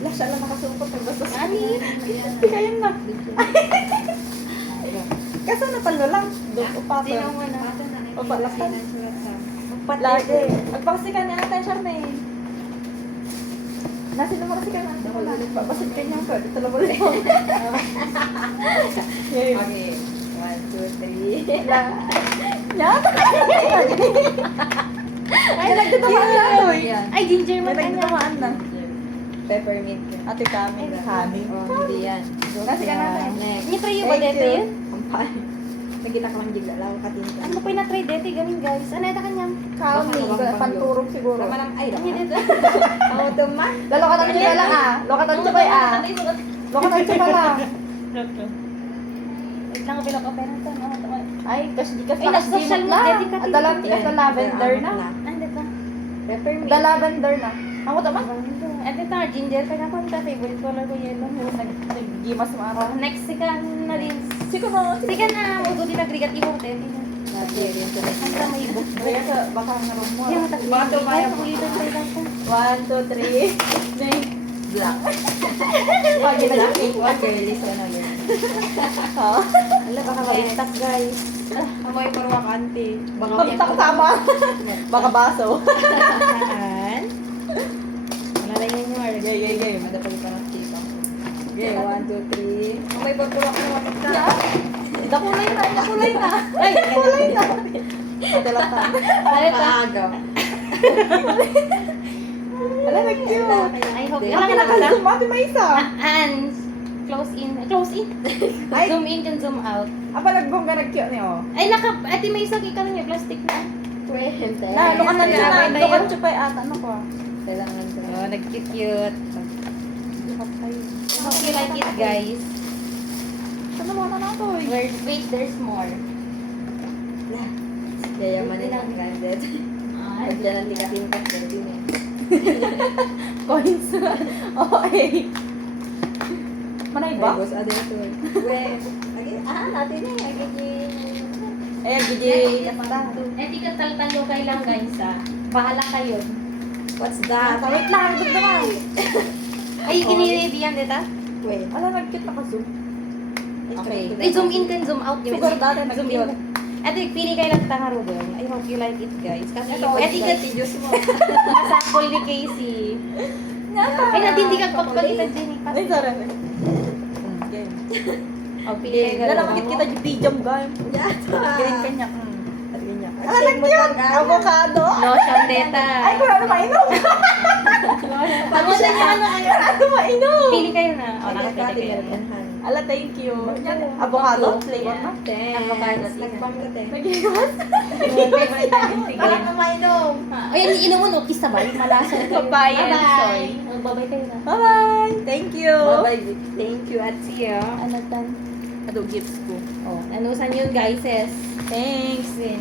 Wala siya lang nakasupot. Nagbastos. Ani? Hindi kayo na. Kasi natalo lang. Doon o pa. Di na mo na. O pa, lakas. Pati. Lagi. Agpangsikan na natin, Charmaine. Nasi naman kasi ka na. Basit ka niya ko. Dito lang ulit. Okay. 1, 2, 3. Yan. Ay, nagtatamaan na. Ay, ginger May man na. nagtatamaan na. Peppermint. Ate Kami. Kami. Oh, hindi yan. Nasi ka natin. Next. Ni-try yung ba Thank dito you. yun? Ampal. Nagkita ka lang gigla lang katinta. Ano pa yung na-try dito? Ganun guys. Ano ito kanyang? Kami. Panturog siguro. Tama lang ay. Ano dito? Ako tuma. Lalo ka ng tsuba lang ah. Lalo ka ng tsuba ah. Lalo ka ng tsuba lang. Wait lang, bilog ka pera ito. Ay, kasi di ka Ay, nasa social media, di ka At dalam di ka sa lavender na. Ano ito? Peppermint. Da lavender na. Ako tama. Ito ito, ginger. Kaya ako ang favorite color ko yellow. Nag-gimas mo araw. Next, sika na din. Siguro. Sika na, huwag din nagrigat ibo. Lagi rin ito na. Ang may book. Kaya sa baka naroon mo. Yung matakbo. Bato ba Ay, yan? kulitan tayo dito. 1, 2, 3. Name. Black. Pag Black pink one. Girlies ka na yun. Ala, baka maligtas guys. Amoy parwak ante. Baka Pagtak tama. Baka baso. Saan? Malalagyan nyo. Gay. Madapag pa ng tita. Okay, 1, 2, 3. Amoy parwak na matigta. Nakulay na. Ay, Nakulay na. Ate lang ta. Ano ito? Kaagaw. Ala, nag-cute. I hope. Ang Alam ka na kinakasum, ate may isa. Hands. Close in. Close in. Ay. Zoom in can zoom out. Apa nagbongga nag-cute niyo? Ay, ati may isa ikaw lang yung plastic na. Kwente. Na, lukan na siya na. Grabe na Lukan yun. siya pa ata. Ano ko? Kailangan ko. Oh, nag-cute. I hope you like it, guys. Ano mo na to eh? Wait, there's more. Yayamanin ang branded. Pagdyan ang tikatingkat na din eh. Coins. Okay. Manay ba? Bagos ado ito eh. Natin eh. Eh, gigi. Eh, di ka talo kayo lang, guys, ah. Bahala kayo. What's that? Wait lang, good naman. Ay, kiniredy yan, dita? Wait. Ala, nag-cute ako-zoom. Okay. Ay, zoom in kan zoom out. Siguro dati Zoom in. nag-cute. Ito, pili kayo lang tangaro doon. I hope you like it, guys. Kasi, Ito, etiquette Diyos mo. sample ni Casey. Ay, natindi ka pagpagita, Jenny. Ay, sorry. Game. Oh, pili kayo. Lalakit kita yung video mo, guys. Yata. Ganyan kanya. Ganyan. Ala, nag-cute. Avocado. Lotion, deta. Ay, kung ano mainom. Ano na niya, ano kayo? Ano mainom? Pili kayo na. Oh, Avocado nakapili kayo. meron yan. Ala, thank you. Avocado? Flavor na? Avocado. Nagpang ka te. Nag-iwas? Favorite namin si Wala Glenn. na mainom. Ay, inom mo, no? Kiss na ba? Yung malasa. Papaya and soy. Bye-bye. Bye-bye kayo na. Bye-bye. Thank you. Bye-bye. Thank you at see ya. Ano tan? Ado gifts ko. Oh, nanusan yun, guys. Thanks. Sin.